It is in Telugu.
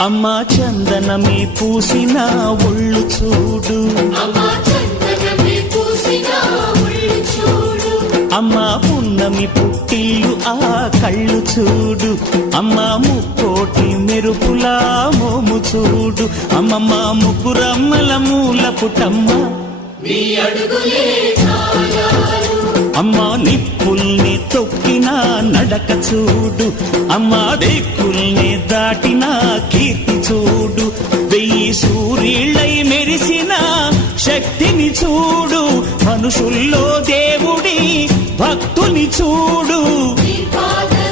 అమ్మా చందనమే పూసిన ఒళ్ళు చూడు, అమ్మా పున్నమి పుట్టిల్లు ఆ కళ్ళు చూడు, అమ్మా ముక్కోటి మెరుపులా మోము చూడు, అమ్మమ్మ ముగ్గురమ్మల మూల పుటమ్మ అమ్మా నిప్పుల్ని తొక్కిన నడక చూడు, అమ్మా దిక్కుల్ని దాటిన కీర్తి చూడు, 1000 సూర్యుళ్ళై మెరిసిన శక్తిని చూడు, మనుషుల్లో దేవుడి భక్తుని చూడు.